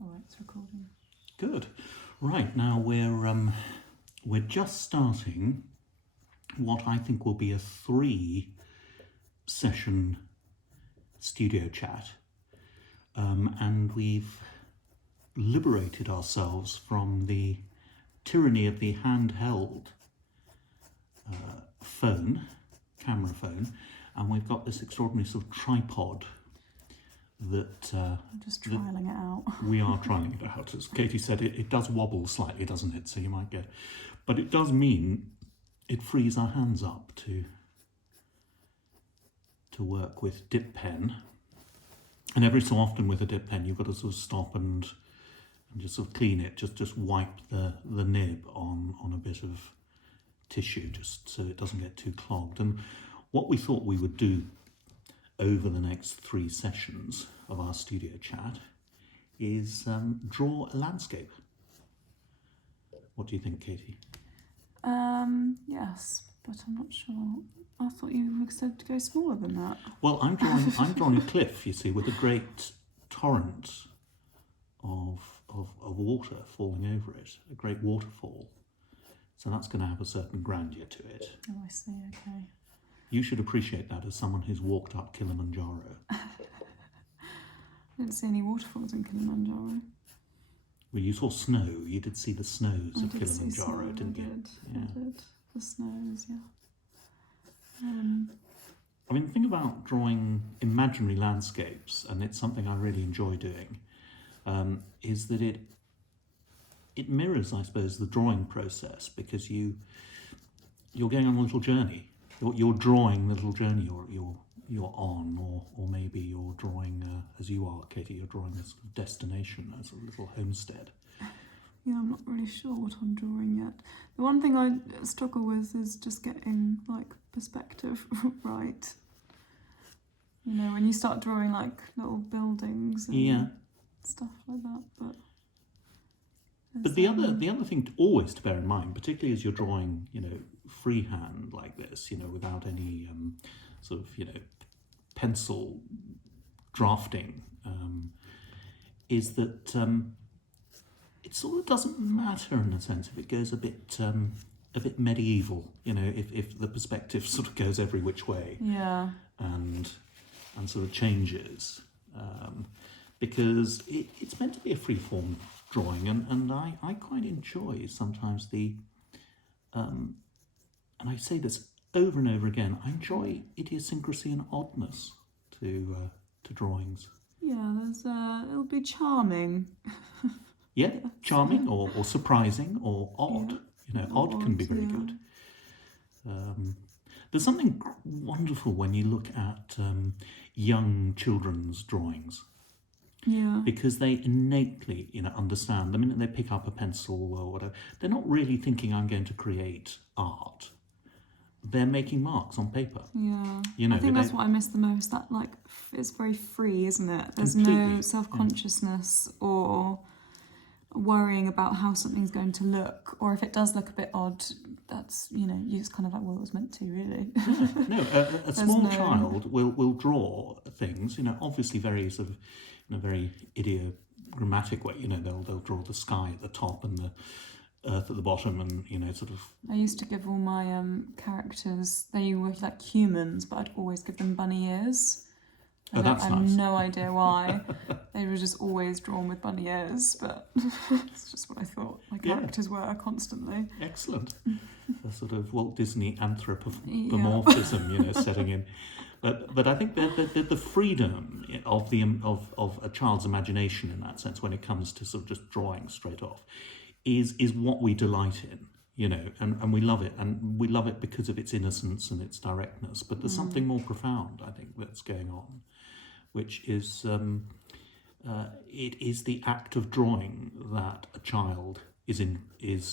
All right, it's recording. Good. Right, now we're just starting what I think will be a 3-session studio chat, and we've liberated ourselves from the tyranny of the handheld camera phone, and we've got this extraordinary sort of tripod that I'm just trialling it out. we are trying it out. As Katie said, it does wobble slightly, doesn't it? So you might get, but it does mean it frees our hands up to work with dip pen. And every so often with a dip pen, you've got to sort of stop and just sort of clean it, just wipe the nib on a bit of tissue, just so it doesn't get too clogged. And what we thought we would do over the next 3 sessions of our studio chat is draw a landscape. What do you think, Katie? Yes, but I'm not sure. I thought you were said to go smaller than that. Well, I'm drawing a cliff, you see, with a great torrent of water falling over it, a great waterfall. So that's going to have a certain grandeur to it. Oh, I see, okay. You should appreciate that as someone who's walked up Kilimanjaro. I didn't see any waterfalls in Kilimanjaro. Well, you saw snow. You did see the snows I of did see Kilimanjaro, snow, didn't you? I did. The snows, yeah. I mean, the thing about drawing imaginary landscapes, and it's something I really enjoy doing, is that it mirrors, I suppose, the drawing process, because you're going on a little journey. You're drawing the little journey you're on, or maybe you're drawing, as you are, Katie, you're drawing a sort of destination, as a little homestead. Yeah, I'm not really sure what I'm drawing yet. The one thing I struggle with is just getting, like, perspective right. You know, when you start drawing, like, little buildings and stuff like that, But the other thing always to bear in mind, particularly as you're drawing, freehand like this, without any sort of, pencil drafting, is that it sort of doesn't matter in a sense if it goes a bit medieval, if the perspective sort of goes every which way. Yeah. And sort of changes, because it's meant to be a free-form drawing, and I quite enjoy sometimes and I say this over and over again, I enjoy idiosyncrasy and oddness to drawings. Yeah, it'll be charming. Yeah, charming or surprising or odd. Yeah. Odd can be very good. There's something wonderful when you look at young children's drawings. Yeah. Because they innately, understand. The minute they pick up a pencil or whatever, they're not really thinking, I'm going to create art. They're making marks on paper. Yeah. I think that's what I miss the most. That, like, it's very free, isn't it? There's completely, no self-consciousness or worrying about how something's going to look, or if it does look a bit odd, that's, it's kind of like, well, it was meant to, really. No, a small child will draw things, obviously very sort of, in a very idiogrammatic way. They'll draw the sky at the top and the earth at the bottom, and sort of. I used to give all my characters, they were like humans, but I'd always give them bunny ears. Oh, that's nice. I have no idea why. They were just always drawn with bunny ears, but it's just what I thought my characters were constantly. Excellent. A sort of Walt Disney anthropomorphism, setting in. But I think that the freedom of a child's imagination in that sense, when it comes to sort of just drawing straight off, is what we delight in, and we love it, and we love it because of its innocence and its directness. But there's something more profound, I think, that's going on, which is it is the act of drawing that a child is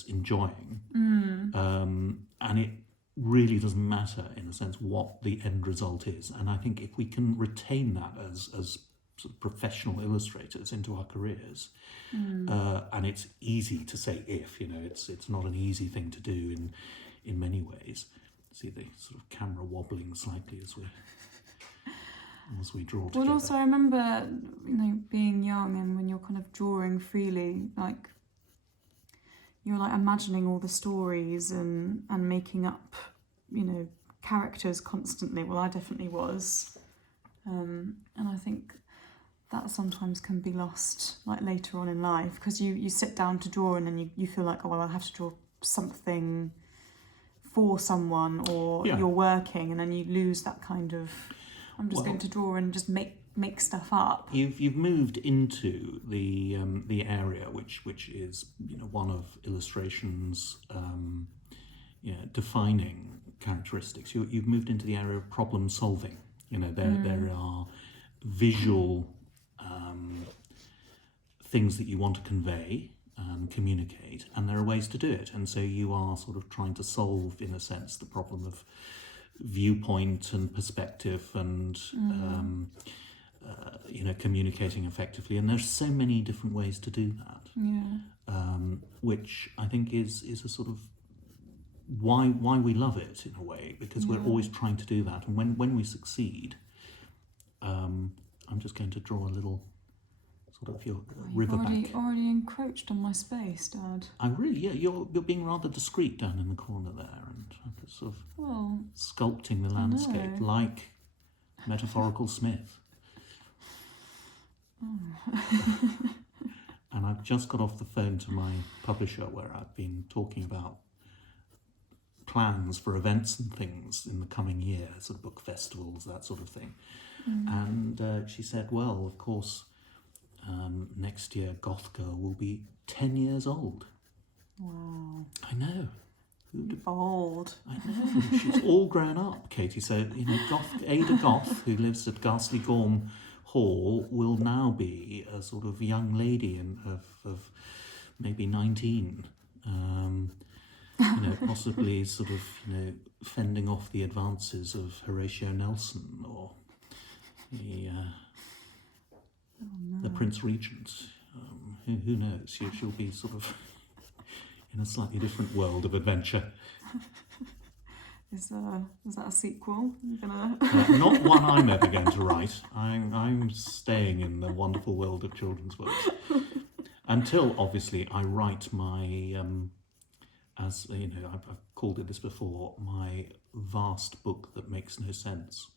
enjoying, and it really doesn't matter in a sense what the end result is. And I think if we can retain that as sort of professional illustrators into our careers, and it's easy to say if, it's not an easy thing to do in many ways. See the sort of camera wobbling slightly as we draw together. Well, also I remember, being young, and when you're kind of drawing freely, like you're like imagining all the stories and making up, you know, characters constantly. Well, I definitely was, and I think that sometimes can be lost like later on in life, because you sit down to draw and then you feel like, oh well, I have to draw something for someone, or Yeah. you're working, and then you lose that kind of, I'm just going to draw and just make stuff up. You've moved into the area which is, you know, one of illustration's defining characteristics. You've moved into the area of problem solving. You know, there are visual things that you want to convey and communicate, and there are ways to do it. And so you are sort of trying to solve, in a sense, the problem of viewpoint and perspective and communicating effectively. And there's so many different ways to do that. Yeah. Which I think is a sort of why we love it in a way, because we're always trying to do that. And when we succeed, I'm just going to draw a little sort of your riverbank. Already encroached on my space, Dad. You're being rather discreet down in the corner there, and sort of sculpting the landscape like metaphorical Smith. And I've just got off the phone to my publisher, where I've been talking about plans for events and things in the coming year, sort of book festivals, that sort of thing. And she said, well, of course, next year Goth Girl will be 10 years old. Wow. I know. Old. I know. She's all grown up, Katie. So, you know, Ada Goth, who lives at Ghastly Gorm Hall, will now be a sort of young lady of maybe 19. You know, possibly sort of, you know, fending off the advances of Horatio Nelson or the Prince Regent. Who knows? She'll be sort of in a slightly different world of adventure. Is that a sequel? You're gonna... Not one I'm ever going to write. I'm staying in the wonderful world of children's books until, obviously, I write my, as you know, I've called it this before, my vast book that makes no sense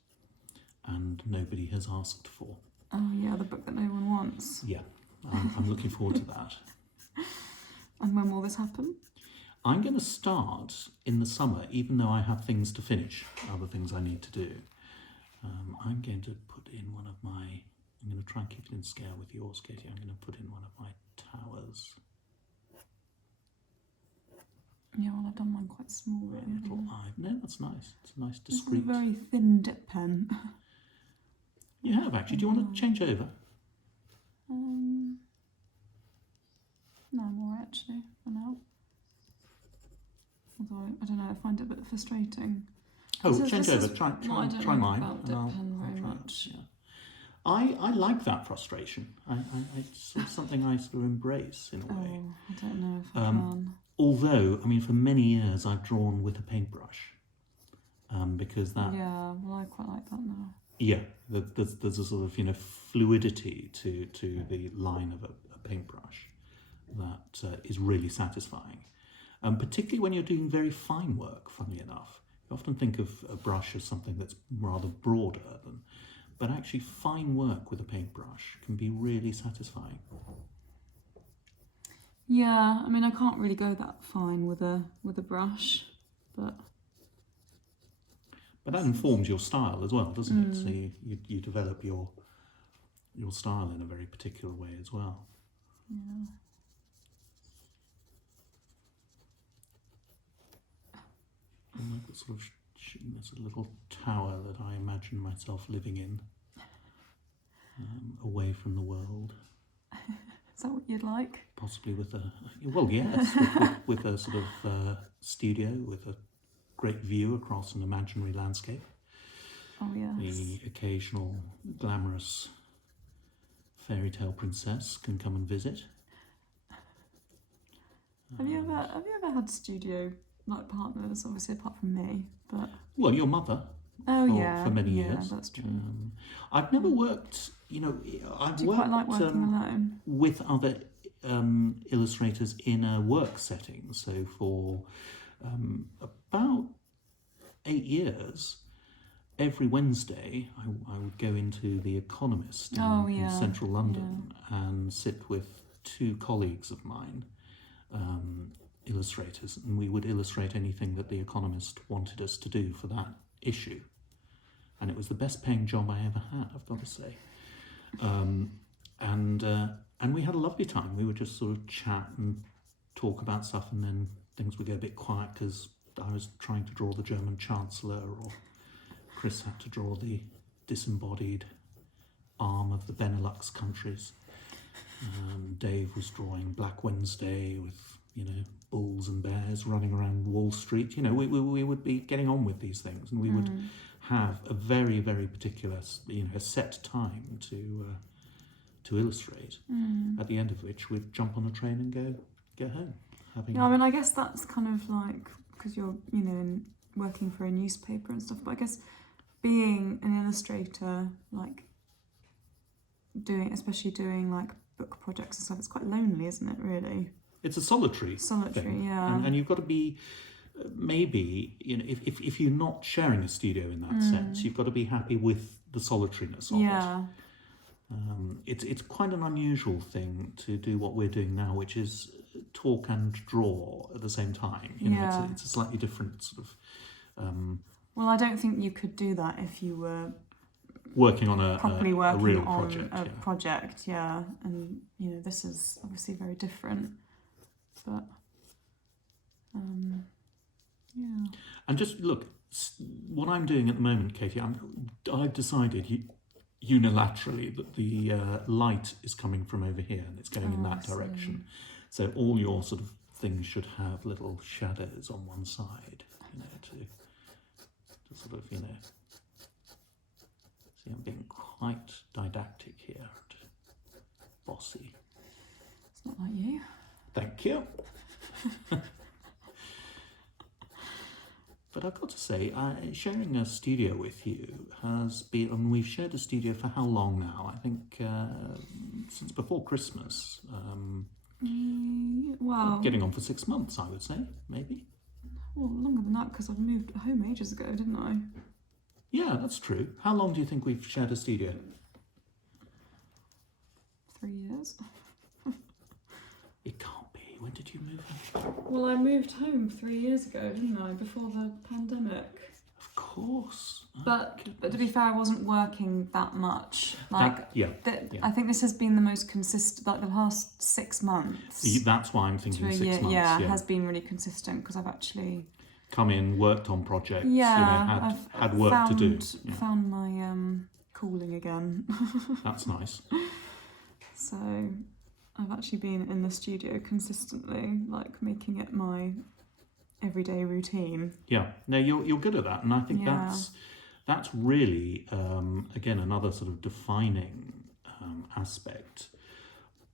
and nobody has asked for. Oh yeah, the book that no one wants. Yeah, I'm looking forward to that. And when will this happen? I'm going to start in the summer, even though I have things to finish, other things I need to do. I'm going to put in one of my, I'm going to try and keep it in scale with yours, Katie. I'm going to put in one of my towers. Yeah, well, I've done mine quite small, really. Little eye. No, that's nice. It's a nice, This is a discreet. very thin dip pen. You have, actually. Do you want to change over? No, more actually, for now. Although, I don't know, I find it a bit frustrating. Oh, This is- change this over. is- Try well, I don't try know mine. about and dip I'll pen very try it, much. yeah. I like that frustration. It's sort of something I sort of embrace in a way. Oh, I don't know if I can. Although, I mean, for many years I've drawn with a paintbrush, because that Yeah, well, I quite like that now. yeah, there's a sort of, you know, fluidity to the line of a paintbrush that is really satisfying, particularly when you're doing very fine work. Funnily enough, you often think of a brush as something that's rather broader than. But actually, fine work with a paintbrush can be really satisfying. Yeah, I mean, I can't really go that fine with a brush, but that informs your style as well, doesn't it? So you develop your style in a very particular way as well. yeah. And like sort of there's a little tower that I imagine myself living in, away from the world. Is that what you'd like? Possibly with a, well, yes, with a sort of studio with a great view across an imaginary landscape. Oh yes. The occasional glamorous fairy tale princess can come and visit. Have you ever had studio like partners? Obviously, apart from me, but Well, your mother. for many yeah, years. that's true. I've never worked, I've Do you worked quite like working alone? with other illustrators in a work setting. So for about 8 years, every Wednesday, I would go into The Economist in central London and sit with 2 colleagues of mine, illustrators, and we would illustrate anything that The Economist wanted us to do for that issue. And it was the best paying job I ever had, I've got to say. And we had a lovely time. We would just sort of chat and talk about stuff, and then things would go a bit quiet because I was trying to draw the German Chancellor, or Chris had to draw the disembodied arm of the Benelux countries. Dave was drawing Black Wednesday with, bulls and bears running around Wall Street. We would be getting on with these things, and we would have a very, very particular, a set time to illustrate. At the end of which we'd jump on a train and go home. I guess that's kind of like, because you're, working for a newspaper and stuff, but I guess being an illustrator, like especially doing like book projects and stuff, it's quite lonely, isn't it, really? It's a solitary thing. Yeah. And you've got to be, maybe, if you're not sharing a studio in that sense, you've got to be happy with the solitariness of it. It's quite an unusual thing to do what we're doing now, which is talk and draw at the same time. It's a slightly different sort of... well, I don't think you could do that if you were working on a real on project. Project, and this is obviously very different, but And just look, what I'm doing at the moment, Katie, I've decided unilaterally that the light is coming from over here and it's going in that direction. So all your sort of things should have little shadows on one side, to sort of, see, I'm being quite didactic here and bossy. It's not like you. Thank you. But I've got to say, sharing a studio with you has been, and we've shared a studio for how long now? I think since before Christmas. Well, getting on for 6 months, I would say, maybe. Well, longer than that, because I moved home ages ago, didn't I? Yeah, that's true. How long do you think we've shared a studio? 3 years. It can't be. When did you move home? Well, I moved home 3 years ago, didn't I? Before the pandemic. Of course. But to be fair, I wasn't working that much. Like, I think this has been the most consistent, like the past 6 months. That's why I'm thinking 6 months. Yeah, has been really consistent because I've actually come in, worked on projects. I've had work to do. Found my calling again. That's nice. So I've actually been in the studio consistently, like making it my everyday routine. Yeah, no, you're good at that, and I think that's really again another sort of defining aspect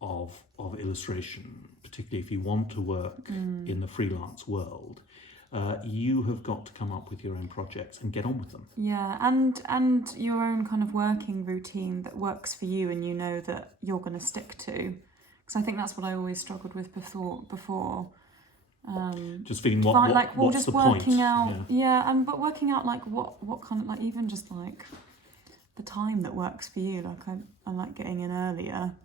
of illustration, particularly if you want to work in the freelance world. You have got to come up with your own projects and get on with them. Yeah, and your own kind of working routine that works for you and you know that you're going to stick to. Because I think that's what I always struggled with before. Just feeling what's just the working point? Out, but working out like what kind of, like, even just like the time that works for you. Like I like getting in earlier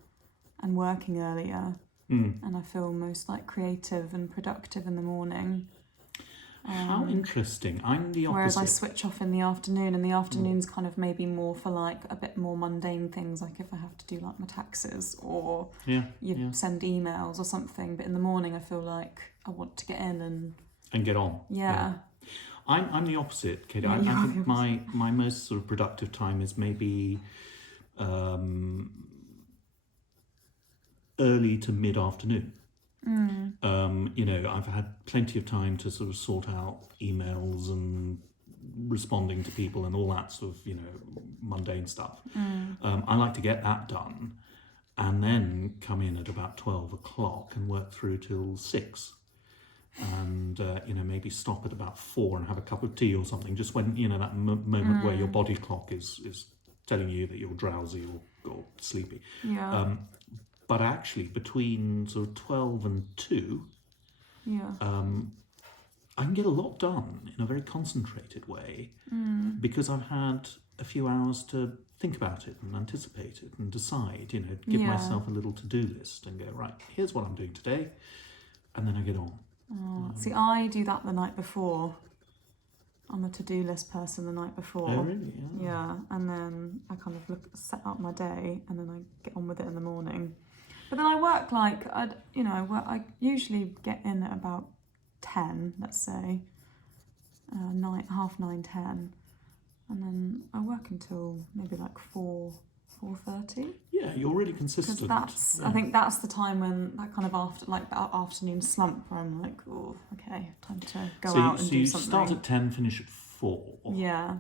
and working earlier, and I feel most like creative and productive in the morning. How interesting. I'm the opposite. Whereas I switch off in the afternoon, and the afternoon's kind of maybe more for like a bit more mundane things, like if I have to do like my taxes or send emails or something. But in the morning I feel like I want to get in and get on. Yeah. I'm the opposite, Katie. I think my most sort of productive time is maybe early to mid-afternoon. I've had plenty of time to sort of sort out emails and responding to people and all that sort of, mundane stuff. I like to get that done and then come in at about 12 o'clock and work through till 6. and maybe stop at about 4 and have a cup of tea or something, just when that moment where your body clock is telling you that you're drowsy or sleepy. Yeah. But actually, between sort of 12 and 2, Yeah. I can get a lot done in a very concentrated way because I've had a few hours to think about it and anticipate it and decide, give myself a little to-do list and go, right, here's what I'm doing today, and then I get on. See, I do that the night before. I'm a to-do list person the night before. Oh, really? Yeah, and then I kind of set up my day, and then I get on with it in the morning. But then I work I usually get in at about 10, let's say, 9:30, 10, and then I work until maybe like 4:30. Yeah, you're really consistent. Because I think that's the time when that kind of that afternoon slump where I'm like, oh, okay, time to go out and do something. So you start at 10, finish at 4. Yeah.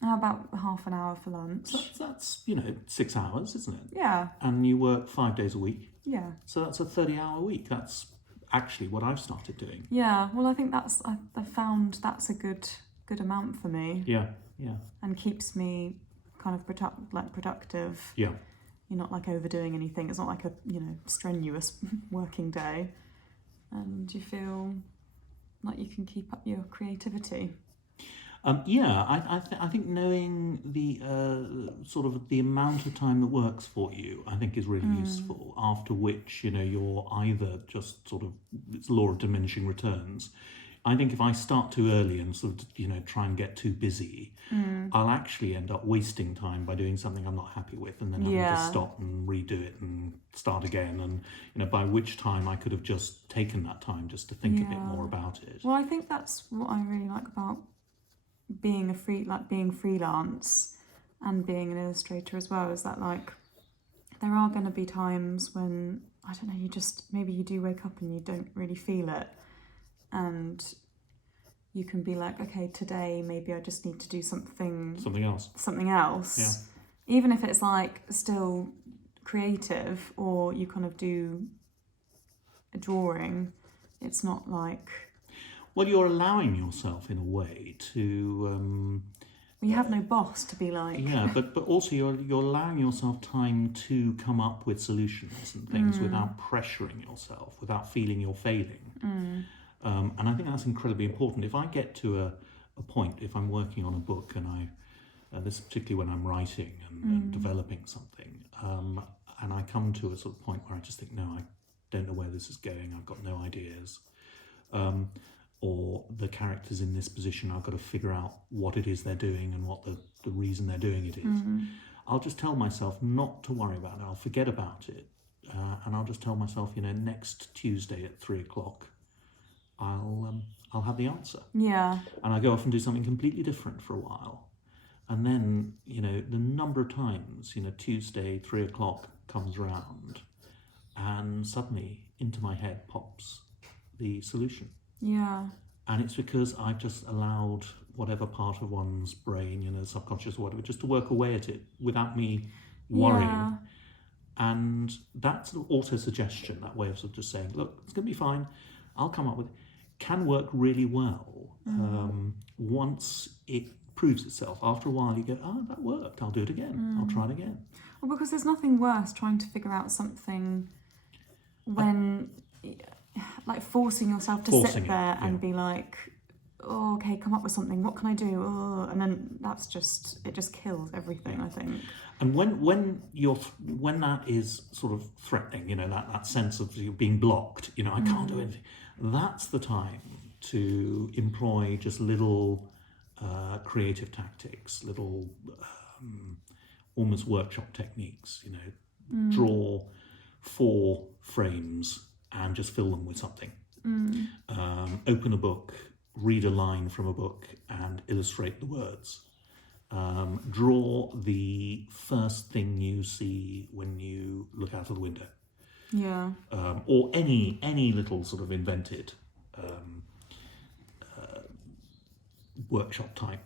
About half an hour for lunch. So that's 6 hours, isn't it? Yeah. And you work 5 days a week. Yeah. So that's a 30-hour week. That's actually what I've started doing. Yeah. Well, I think I found that's a good amount for me. Yeah. And keeps me kind of productive. Yeah. You're not like overdoing anything. It's not like a strenuous working day, and you feel like you can keep up your creativity. I think knowing the sort of the amount of time that works for you, I think is really useful. After which, you're either just sort of, it's law of diminishing returns. I think if I start too early and sort of, try and get too busy, I'll actually end up wasting time by doing something I'm not happy with, and then having to stop and redo it and start again. And by which time I could have just taken that time just to think a bit more about it. Well, I think that's what I really like about being being freelance and being an illustrator as well, is that like there are going to be times when I don't know, maybe you do wake up and you don't really feel it, and you can be like, okay, today maybe I just need to do something else, even if it's like still creative, or you kind of do a drawing. It's not like, well, you're allowing yourself in a way to you have no boss to be like. Yeah, but also you're allowing yourself time to come up with solutions and things without pressuring yourself, without feeling you're failing. And I think that's incredibly important. If I get to a point, if I'm working on a book, and this is particularly when I'm writing and developing something, and I come to a sort of point where I just think, no, I don't know where this is going, I've got no ideas, or the characters in this position, I've got to figure out what it is they're doing and what the reason they're doing it is. I'll just tell myself not to worry about it, I'll forget about it, and I'll just tell myself, next Tuesday at 3:00, I'll have the answer. Yeah. And I go off and do something completely different for a while. And then, the number of times, Tuesday, 3:00 comes around, and suddenly into my head pops the solution. Yeah. And it's because I've just allowed whatever part of one's brain, subconscious or whatever, just to work away at it without me worrying. Yeah. And that sort of auto-suggestion, that way of sort of just saying, look, it's going to be fine, I'll come up with it, can work really well. Once it proves itself. After a while you go, oh, that worked, I'll do it again, I'll try it again. Well, because there's nothing worse trying to figure out something when, like, forcing yourself to sit there and be like, oh, okay, come up with something, what can I do? Oh, and then it just kills everything, I think. And when that is sort of threatening, that sense of you being blocked, I can't do anything, that's the time to employ just little creative tactics, little almost workshop techniques, draw 4 frames and just fill them with something. Open a book, read a line from a book and illustrate the words. Draw the first thing you see when you look out of the window. Yeah. Or any little sort of invented workshop type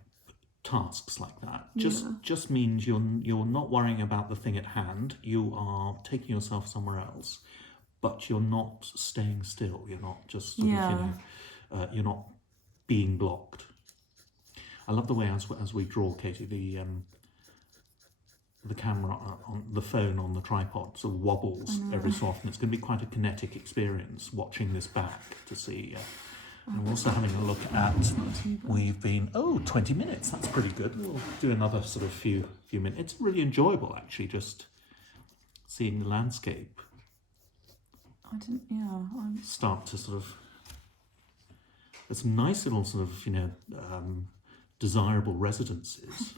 tasks like that. Just means you're not worrying about the thing at hand. You are taking yourself somewhere else, but you're not staying still. You're not just sort Yeah. of, you're not being blocked. I love the way as we draw, Katie, the camera on the phone on the tripod sort of wobbles every so often. It's going to be quite a kinetic experience watching this back to see. And we're also having a look at, we've been, 20 minutes, that's pretty good. We'll do another sort of few minutes. It's really enjoyable actually, just seeing the landscape start to sort of, there's some nice little sort of, desirable residences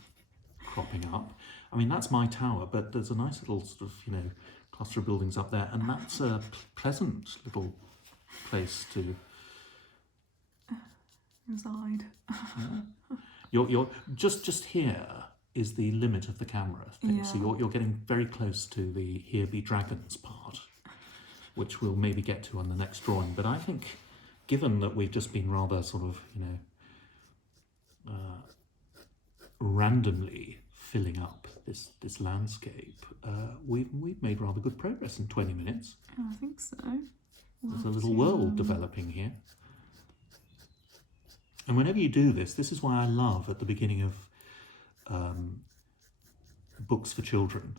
cropping up. I mean, that's my tower, but there's a nice little sort of, cluster of buildings up there, and that's a pleasant little place to reside. You're just here is the limit of the camera thing. So you're getting very close to the Here Be Dragons part, which we'll maybe get to on the next drawing. But I think, given that we've just been rather sort of, randomly filling up this landscape, we've made rather good progress in 20 minutes. I think so. There's a little world developing here. And whenever you do this is why I love at the beginning of books for children,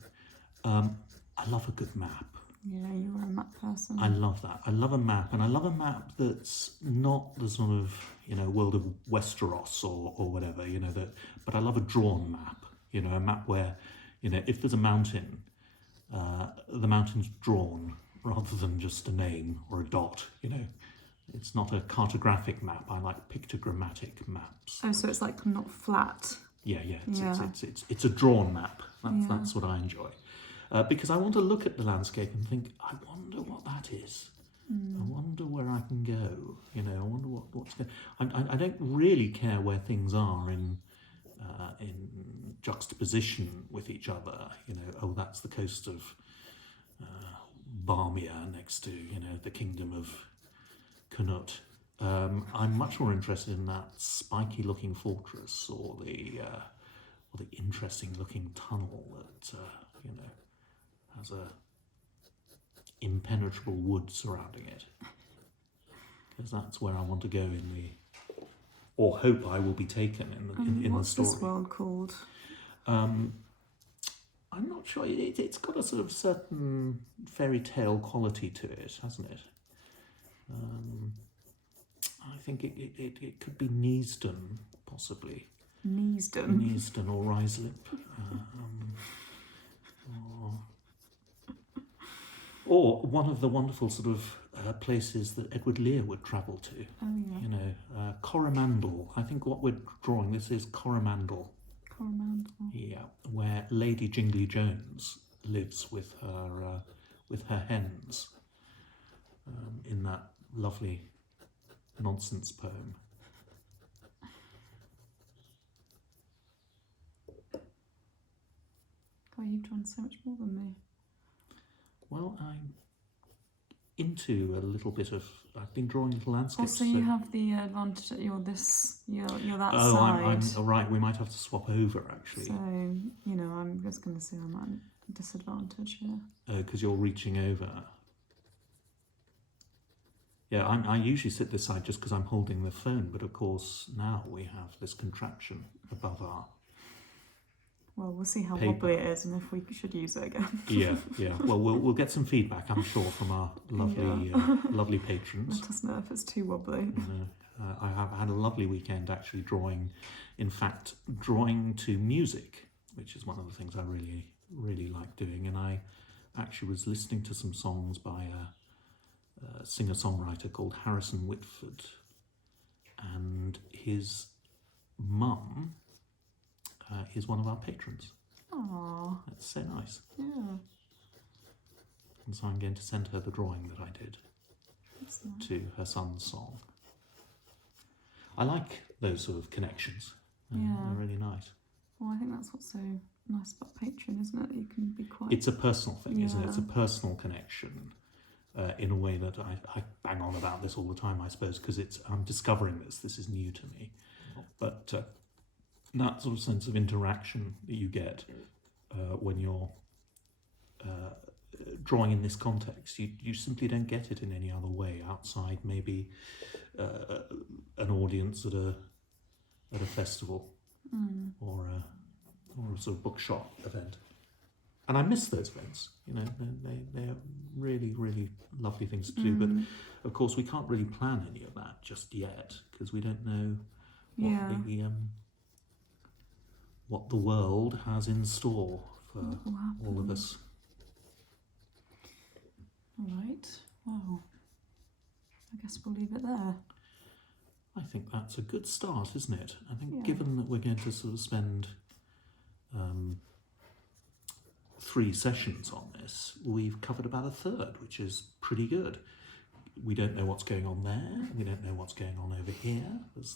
I love a good map. Yeah, you're a map person. I love that. I love a map, and I love a map that's not the sort of, world of Westeros or whatever, but I love a drawn map, a map where, if there's a mountain, the mountain's drawn rather than just a name or a dot, It's not a cartographic map. I like pictogrammatic maps. Oh, so it's like not flat. Yeah. It's a drawn map. That's what I enjoy. Because I want to look at the landscape and think, I wonder what that is. I wonder where I can go. I wonder what's going. I don't really care where things are in juxtaposition with each other. That's the coast of Barmia next to the kingdom of Canut. I'm much more interested in that spiky-looking fortress or the interesting-looking tunnel that has a impenetrable wood surrounding it, because that's where I want to go or hope I will be taken in the what's story. What's this world called? I'm not sure. It's got a sort of certain fairy tale quality to it, hasn't it? I think it could be Neasden, possibly. Neasden or Ruislip. Or one of the wonderful sort of places that Edward Lear would travel to. Oh, yeah. Coromandel. I think what we're drawing, this is Coromandel. Coromandel. Yeah, where Lady Jingly Jones lives with her hens in that lovely nonsense poem. God, you've drawn so much more than me. Well, I'm into a little bit of. I've been drawing little landscapes. Also, you have the advantage that you're that side. Oh, I'm right. We might have to swap over actually. So I'm just going to say I'm at a disadvantage here. Because you're reaching over. Yeah, I usually sit this side just because I'm holding the phone, but of course now we have this contraption above our. Well, we'll see how paper. wobbly it is and if we should use it again. Yeah. Well, we'll get some feedback, I'm sure, from our lovely patrons. Let us know if it's too wobbly. I have had a lovely weekend actually drawing to music, which is one of the things I really, really like doing. And I actually was listening to some songs by a singer-songwriter called Harrison Whitford, and his mum is one of our patrons. Aww. That's so nice. Yeah. And so I'm going to send her the drawing that I did That's nice. to her son's song. I like those sort of connections. They're really nice. Well, I think that's what's so nice about Patreon, isn't it? You can be quite... It's a personal thing, isn't it? It's a personal connection in a way that I bang on about this all the time, I suppose, because I'm discovering this. This is new to me. But that sort of sense of interaction that you get when you're drawing in this context. You simply don't get it in any other way outside maybe an audience at a festival or a sort of bookshop event. And I miss those events. You know, they're really, really lovely things to do. But of course, we can't really plan any of that just yet because we don't know what the world has in store for all of us. All right. Well, I guess we'll leave it there. I think that's a good start, isn't it? I think given that we're going to sort of spend 3 sessions on this, we've covered about a third, which is pretty good. We don't know what's going on there. We don't know what's going on over here. There's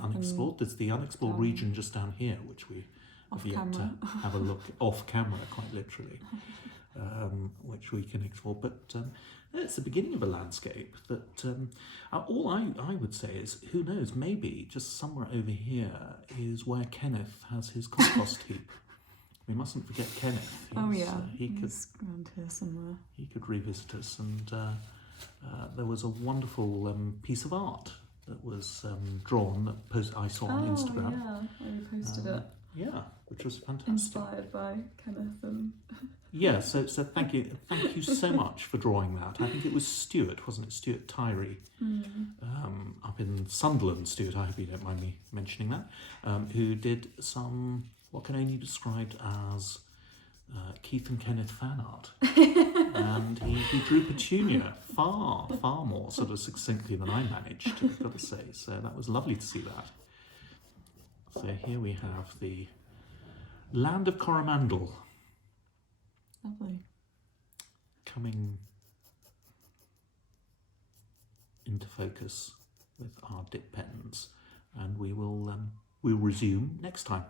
unexplored. There's the unexplored region just down here, which we have yet to have a look off camera, quite literally, which we can explore. But it's the beginning of a landscape that all I would say is, who knows, maybe just somewhere over here is where Kenneth has his compost heap. We mustn't forget Kenneth. He's around here somewhere. He could revisit us, and there was a wonderful piece of art that was drawn that I saw on Instagram. Yeah, I posted it. Yeah, which was fantastic. Inspired by Kenneth and... Yeah, so thank you so much for drawing that. I think it was Stuart, wasn't it? Stuart Tyree, up in Sunderland. Stuart, I hope you don't mind me mentioning that, who did some, what can only be described as Keith and Kenneth fan art. And he drew Petunia far more sort of succinctly than I managed, I've got to say. So that was lovely to see that. So here we have the land of Coromandel. Lovely. Coming into focus with our dip pens, and we'll resume next time.